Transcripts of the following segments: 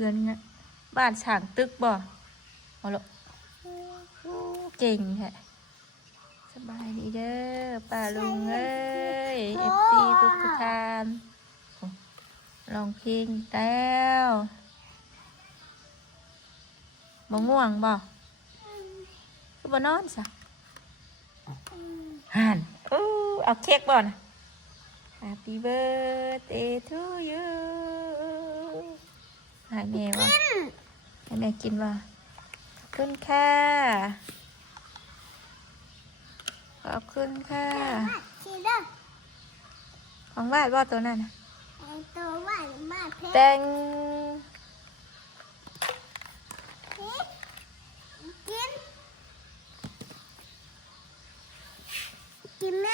เรือนเนี่ยบ้านฉางตึกบ่เอาละเก่งแฮะสบายดีเด้อป้าลุงเอ้ยFCทุกท่านลองเพลงแล้วบ่ง่วงบ่ก็บ่นอนซะห่านเอาเค้กบ่นะ Happy birthday to you ให้แม่บ่ให้แม่กินบ่ขอบคุณค่ะขอบคุณค่ะของบ้านบ่ตัวนั้นนะตัวว่าบ้านเพชร แตงกินกินไหม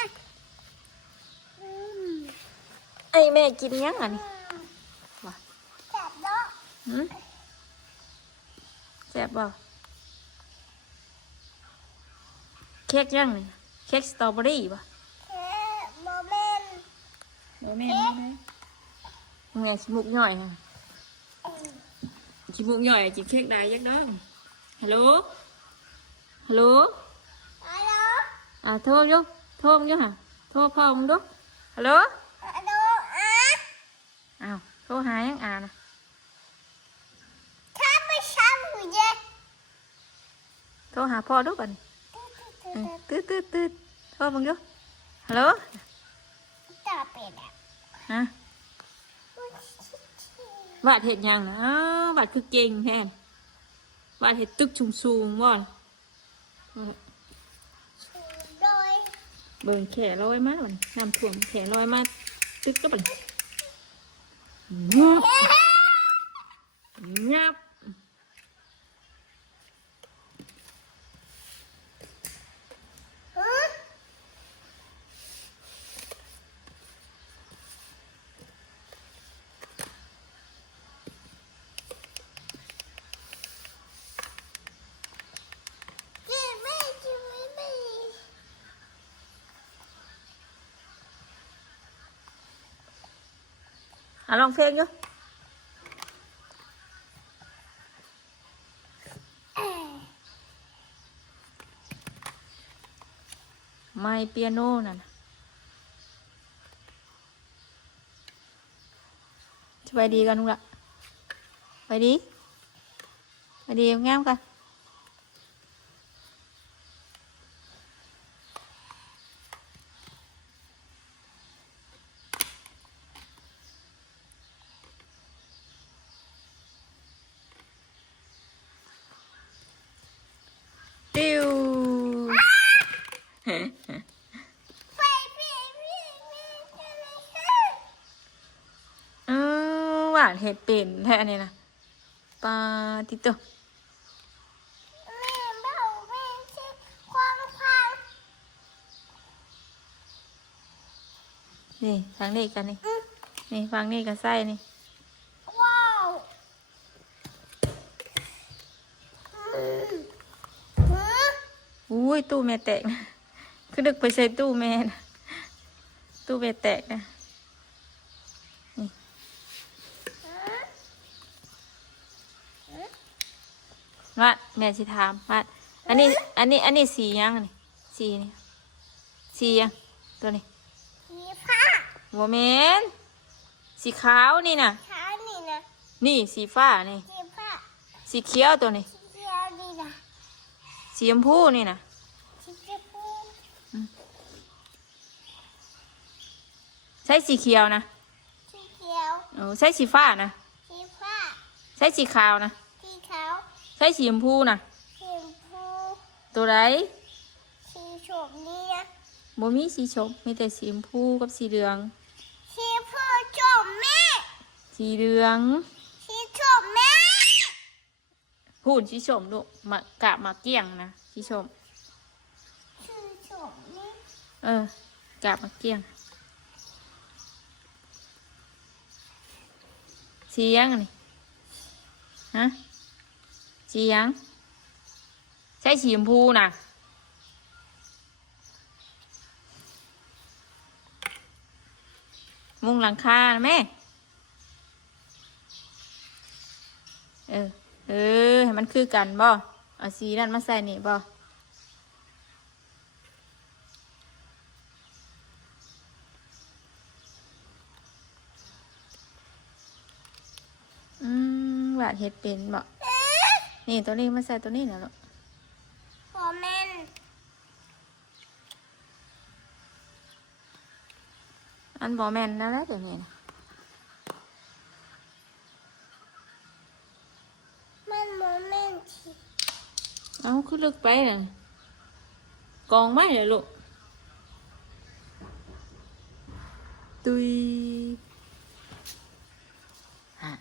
ไอ้แม่กินยังอ่ะนี่บ่ จับดอก หืมแซ่บบ่เค้กยังนี่เค้กสตรอเบอรี่บ่ แค่โมเมนต์ บ่แม่นบ่แม่นแม่ขี้มุกย่อยฮะขี้มุกย่อยกินเค้กได้ยักเด้อฮัลโหลฮัลโหล ฮัลโหล โทรอยู่โทรมึงอยู่ฮะโทรพ่อมึงดูฮัลโหล ฮัลโหลอ้าวโทรหายังนะ ถ้าไม่ช้ำหัวเย็น โทรหาพ่อดูก่อนตืดโทรมึงอยู่ฮัลโหล ต่อไปแล้ว ฮะบาดเห็ดยังนะบาดคือเก่งแทนบาดเห็ดตึกสูงบ่อน โดย เบิ่งแขลอยมาบ่นน้ำท่วมแขลอยมาตึกก็บ่นงับกินไม่กินไม่ ลองเพลงอยู่ไมค์เปียโนนั่นน่ะสบายดีกันนุ๊กละไปดีงามกันติ้ว หวานเห็ดเป็นแท้นี่นะปลาติโต แม่เบาแม่ใช่ความพัง นี่ทางนี้กันนี่ฟังนี่กับไส้นี่ ว้าวอุ้ยตู้แม่แตกนะคือดึกไปใส่ตู้แม่นะตู้แม่แตกนะวัดแม่สิถามวัดอันนี้สียังนี่สีนี่สียังตัวนี้ สีฟ้า โมเมนสีขาวนี่นะ ขาวนี่นะ นี่สีฟ้านี่ สีฟ้า สีเขียวตัวนี้ สีเขียวนี่นะ สีชมพูนี่นะ สีชมพู ใช้สีเขียวนะ สีเขียว ใช้สีฟ้านะ สีฟ้า ใช้สีขาวนะ สีขาว ใช้สีชมพูนะ สีชมพู ตัวไร สีชมนี่นะ โมมีสีชมมีแต่สีชมพูกับสีเหลือง สีผู้ชมแม่ สีเหลือง สีชมแม่ พูดสีชมลูกกะมาเกี้ยงนะสีชม สีชมนี่ กะมาเกี้ยงสียังนี่ฮะสียังใช้สีชมพูนะมุงหลังคานะแม่ เออให้มันคือกันบ่เอาสีนั่นมาใส่นี่บ่วาดเห็ดเป็นบ่นี่ตัวนี้มาใส่ตัวนี้นะลูก พอแม่น อันบ่แม่นแล้วเดี๋ยวนี้นะ มันโมเมนต์ที่ เอาคือลึกไปน่ะกองไม้เลยลูกตุยฮะ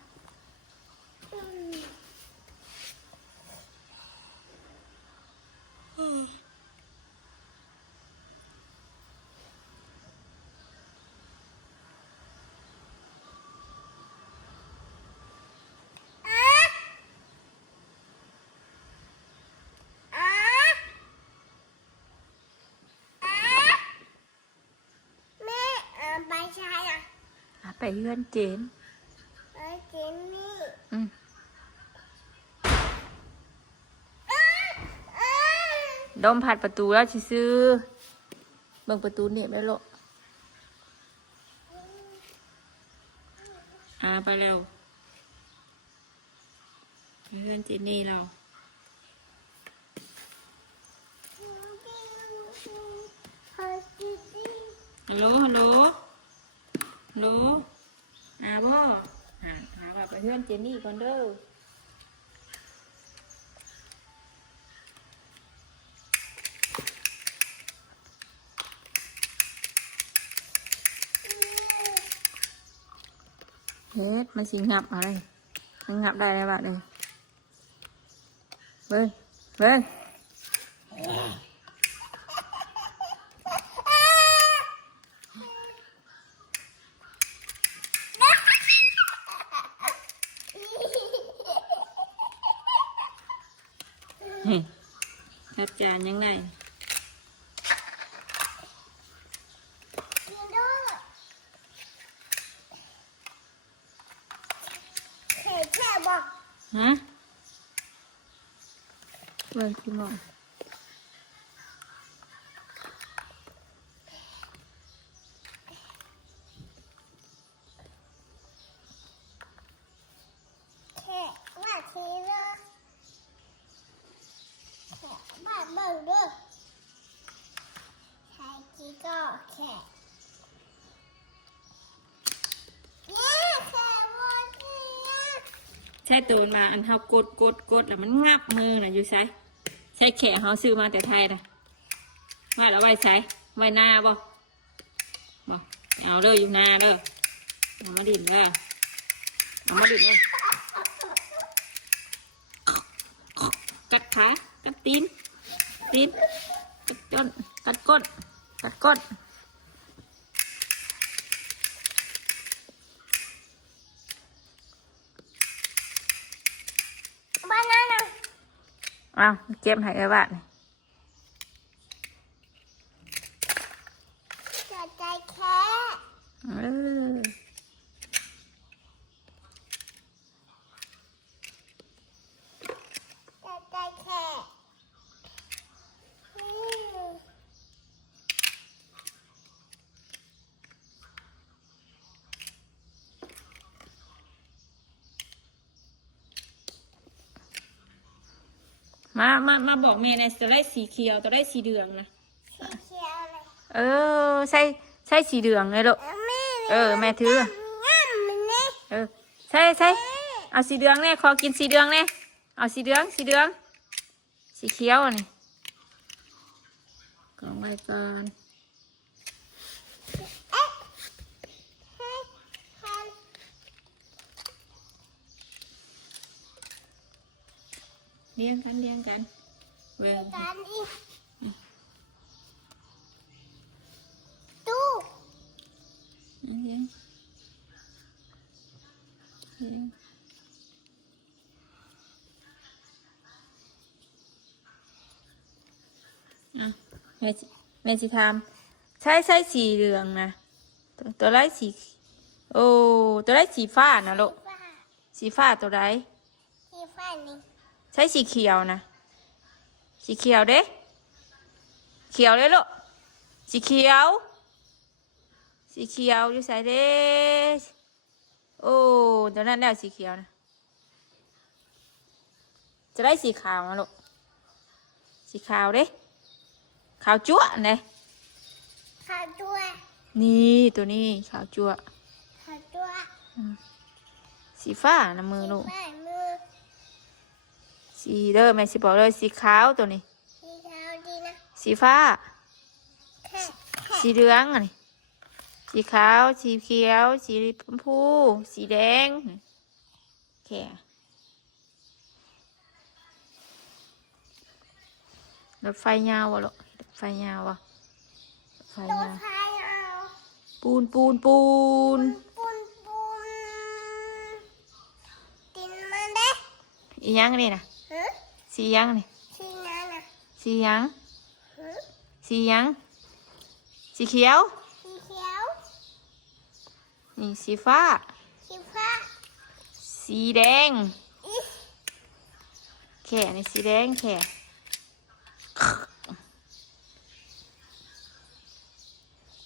อ่ะแม่ไปใช้อ่ะ ไปเฮือนเจน ไปเจนนี่ อืม อ่ะอ่ะ ดมผัดประตูแล้วซื้อเบิ่งประตูเหน็บแล้วลูกไปเร็วไปเฮือนเจนนี่เราฮัลโหลฮัลโหลฮัลโหลบ่หาแบบไปเฮือนเจนนี่ก่อนเด้อเฮ็ดมันสิงับอะไรมันงับได้แล้วบ้าเลยเว้ยอาจารย์ยังไง แค่บอก ฮะเบิ่งพี่หมอ แค่ว่าทีละแค่บ้านเบิ่งด้วยใครจีก็แค่เนี่ยแค่ว่าทีละ ใช่ตัวมาอันเฮากดแล้วมันงับมือน่ะอยู่ใช้แขนเฮาซื้อมาแต่ไทยนะไว้แล้วไว้ใช้ไว้หน้าบ่เอาเด้ออยู่หน้าเด้อเอามาดิ่นเด้อเอามาดิ่นเลยกัดขากัดตีนกัดก้นกัดก้น บ้านนั้นนะ เอาเจ็บให้ไอ้บ้าน จะใจแค่ เออ จะใจแค่อืม มาบอกแม่ในตัวได้สีเขียวตัวได้สีเหลืองนะ สีเขียวเลย ใช่สีเหลืองเลยลูก แม่ถือ ง่ำมันเนี่ย ใช่เอาสีเหลืองเนี่ยขอกินสีเหลืองเนี่ยเอาสีเหลืองสีเขียวอันนี่กองไว้ก่อน เอ๊ะให้ให้ เลี้ยงกันเว้ย การอีกตู้ เลี้ยงอ่ะแม่สิทำใช่สีเหลืองนะตัวไรสีตัวไรสีฟ้านะลูก ฟ้า สีฟ้าตัวไร สี ฟ้านี่ ใช้สีเขียวนะสีเขียวเด้เขียวเลยลูกสีเขียวสีเขียวอยู่ใส่เด้โอ้ตอนนั้นแล้วสีเขียวนะจะได้สีขาวนะลูกสีขาวเด้ขาวจั๊วะเนี่ย ขาตัว นี่ตัวนี้ขาวจั๊วะ ขาตัว สีฟ้านะมือลูก ฟ้ามือ สีเด้อแม่สิบอกเลยสีขาวตัวนี้ สีขาวดีนะ สีฟ้า แค่แค่ สีเหลืองอันนี้สีขาวสีเขียวสีชมพูสีแดงแค่รถไฟยาววะลูกรถไฟยาววะรถไฟ ตัวย าว พายเอา ปูน ปุนปุนตินมันเด้ อีหยังนี่นะ ฮะ สีหยังนี่ สีนั้นน่ะ สีหยัง ฮะ สีหยังสีเขียว สีเขียว นี่สีฟ้า สีฟ้า สีแดง อี แค่นี่สีแดงแค่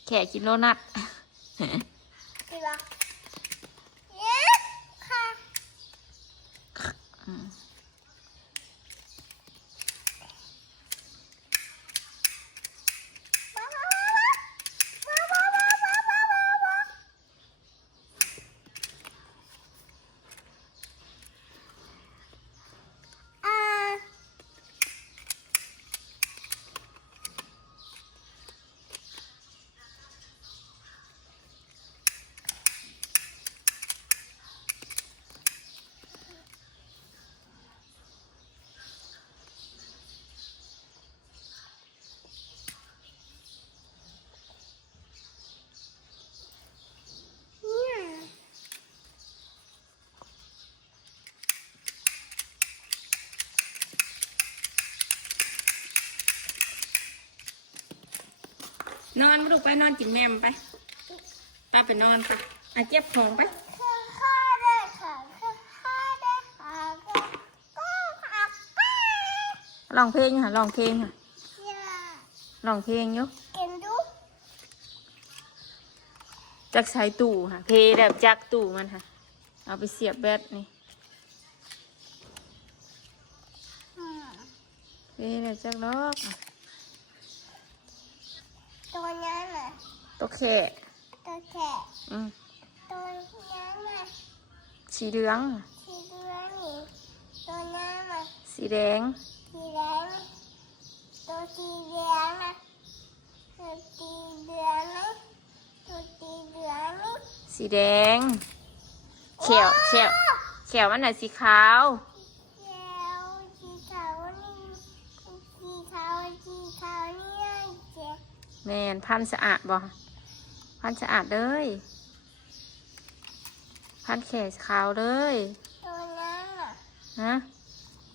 แค่กินโลนัท สีบ่เย้ค่ะว้าวว้าวว้าวว้าวว้าวว้าวว้าวว้าวว้าวอ่า เนี่ย นอนลูกไปนอนกินแม่มไปป้าไปนอนไปอ่ะเจ็บของไป คือข้าได้ค่ะคือข้าได้ค่ะก็ค่ะป้า ร้องเพลงค่ะร้องเพลงค่ะ อย่า ร้องเพลงอยู่ กินดู จักใช้ตู้ค่ะเพลงแบบจักตู้มันค่ะเอาไปเสียบแบตนี่ อืม เพลงแบบจักล็อกอ่ะ ตัวนั้นน่ะ ตัวแค่ ตัวแขก อืม ตัวนั้นน่ะ สีเหลือง สีเหลืองนี่ตัวนั้นน่ะ สีแดง สีแดงตัวสีแดงน่ะตัวสีเหลืองนี่ตัวสีเหลืองนี่ สีแดงเขียวเขียวเขียวมันไหนะสีขาว เขียวสีขาวนี่สีขาวนี่น่ะเจ๊ แม่นพันสะอาดบ่พันสะอาดเลยพันแขนขาวเลย ตัวนั้นน่ะ ฮะ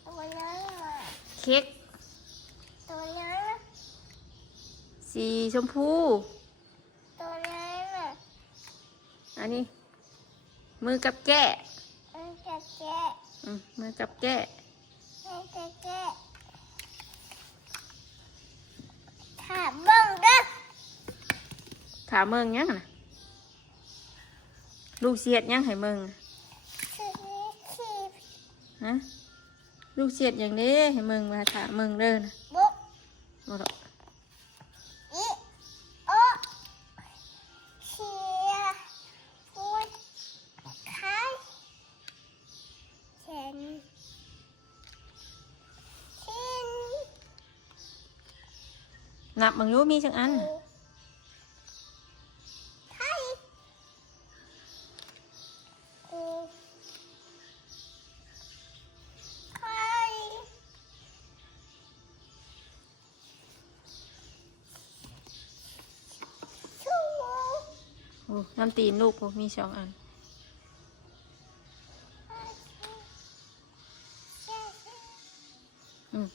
ตัวนั้นน่ะ เค้ก ตัวนั้นน่ะ สีชมพู ตัวนั้นน่ะ อันนี้ มือกับแก้ มันจะแกะ มือกับแก้ มันจะแกะถามเบ้างเด้อ ถามเมืองยังนะลูกเสียดยังให้เมือง คือขีบ ฮะลูกเสียดอย่างนี้ให้เมืองมาถามเมืองเด้อนะ บุ๊ก บ่ดอก อีโอเชียพูดคายเช่นชิน นับเมืองรู้มีจังอันน่ะ ไทยกูไทยชู โอ้น้ำตีนลูกพวกมีสองอัน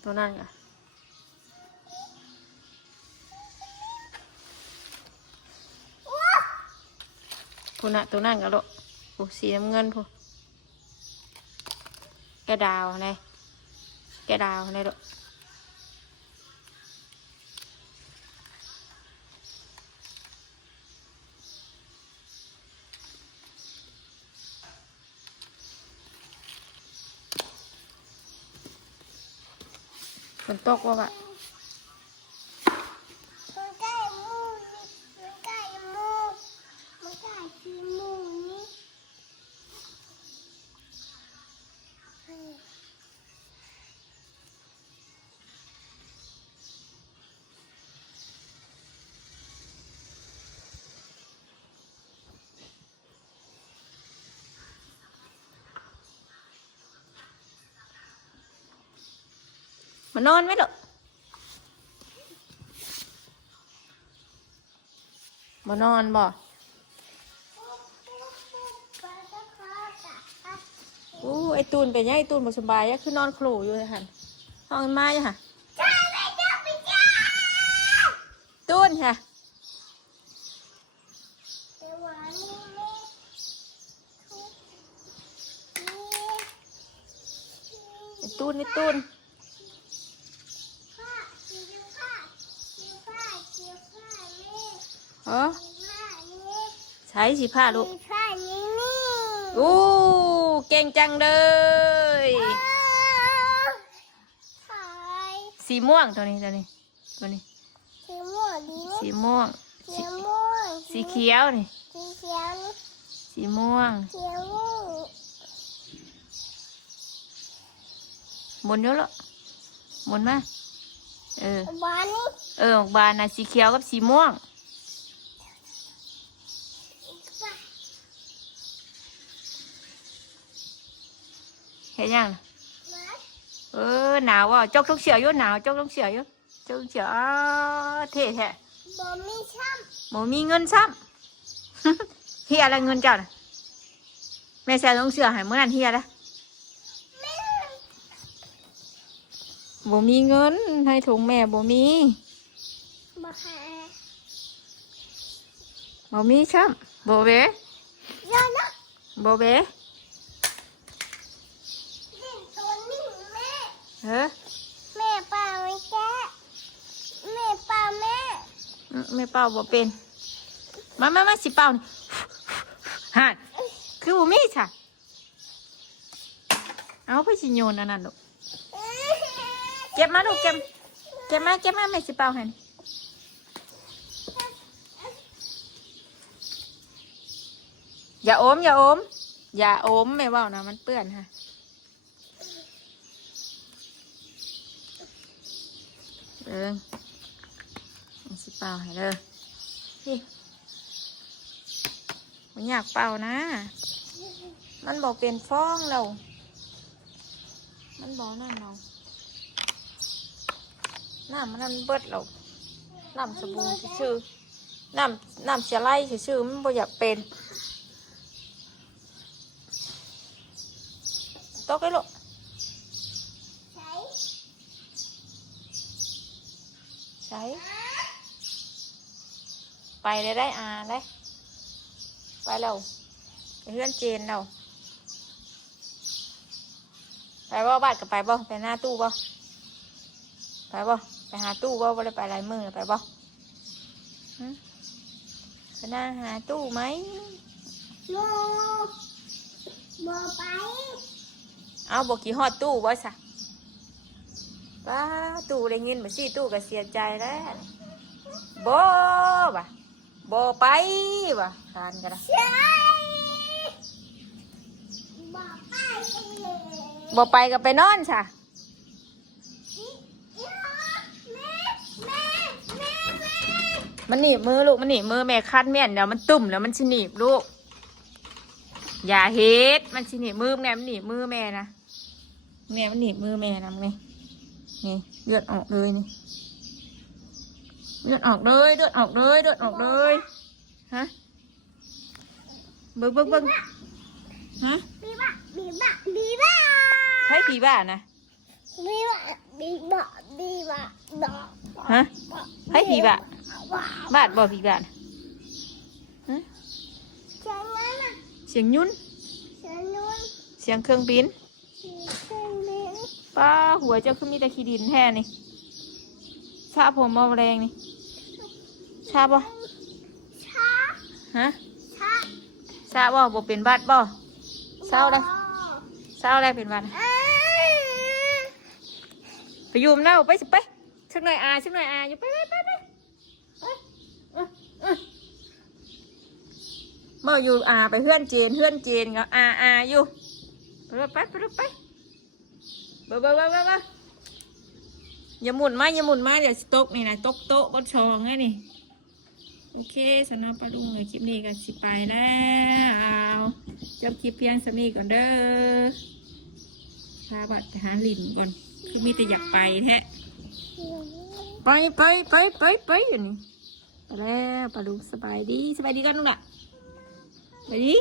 ตัวนั้นอ่ะพูน่ะตัวนั้นกันลูกโอ้สีน้ำเงินพู แกดาวเลยแกดาวเลยลูกฝนตกว่ะบะมันใกล้มูนี่มันใกล้มูมันใกล้ที่มูนี่มานอนไหมลูกมานอนบ่อู้ไอตูนเป็นยังไอตูนบ่สบายยังคือนอนโคลอยู่เลยค่ะห้องไม้ค่ะตูนค่ะไอตูนไอตูนเออใช้สีผ้าลูกอู้เก่งจังเลยสีม่วงตัวนี้สีม่วงสีเขียวนี่สีม่วงหมุนเยอะแล้วหมุนมาออกบานนะสีเขียวกับสีม่วงเห็นยังหนาวอ่ะจกต้องเสียอยู่หนาวจกต้องเสียอยู่จกต้องเสียเท่แท้บ่มีเงินซ้ำ เฮียอะไรเงินเจ้าน่ะแม่ใส่ต้องเสียให้เมื่อนั้นเฮียละบ่มีเงินให้ถุงแม่บ่มีซ้ำบ่เบ้บ่เบ้แม่เป่าไม่แก้แม่เป่าแม่ไม่เป่าบ่เป็นมาสิเป่านี่ฮะคือบ่มีค่ะเอาไปสิโยนอันนั้นลูกเก็บมาลูกเก็บมาแม่สิเป่าให้อย่าอมแม่เว้านะมันเปื้อนค่ะสิเป่าให้เลยพี่มันอยากเป่านะมันบอกเป็นฟองเรามันบอกนั่นเราน้ำมันเบิดเราน้ำสบู่ชื่อน้ำเสียไล่ชื่อมันบอกอยากเป็นตกไอ้ลูกใช้ไปเลยได้ได้ไปเราไปเพื่อนเจนเราไปบ่บ้านกับไปบ่ไปหน้าตู้บ่ไปบ่ไปหาตู้บ่บ่ได้ไปหลายมือไปบ่ไปหน้าหาตู้ไหมบ่ไปเอาบ่กี่ฮอดตู้บ่ซะป้าตู้ได้เงินบ่สิตู้ก็เสียใจแล้วบ่บ่ไปบ่ทานกันนะบ่ไปก็ไปนอนซะมันหนีบมือลูกมันหนีบมือแม่คัดแม่นเดี๋ยวมันตุ่มแล้วมันชิหนีบลูกอย่าเฮ็ดมันชิหนีบมือแม่มันหนีบมือแม่นะแม่มันหนีบมือแม่นะไงนี่เลือดออกเลยนี่เลือดออกเลยฮะเบิ่งฮะบีบ้าใช่ผีบ้านะฮะใช่ผีบ้าบาดบ่ผีบ้านะฮะเสียงยุ่นเสียงเครื่องบิน หัวเจ้าคือมีแต่ขี้ดินแท้นี่ชาผมมาแรงนี่ชาบ่ ช้า ฮะ ช้า ชาบ่บ่เป็นบัดบ่เศร้าเลยเศร้าเลยเป็นบัดไปอยู่มนเน่าไปสิไปชักหน่อยอาชักหน่อยอาอยู่ไปเมื่ออยู่อาไปเพื่อนเจนก็อาอยู่ไปเบ้อย่าหมุนมาเดี๋ยวตกนี่นะตกโต๊ะบนชองไงนี่โอเคสำหรับปลาลุงเลยคลิปนี้ก็สิไปแล้วจบคลิปเพียงสำนี้ก่อนเด้อพาบัดไปหาลินก่อนคือมีแต่อยากไปแท้ไปอยู่นี่ไปแล้วปลาลุงสบายดีกันลุงล่ะไปดี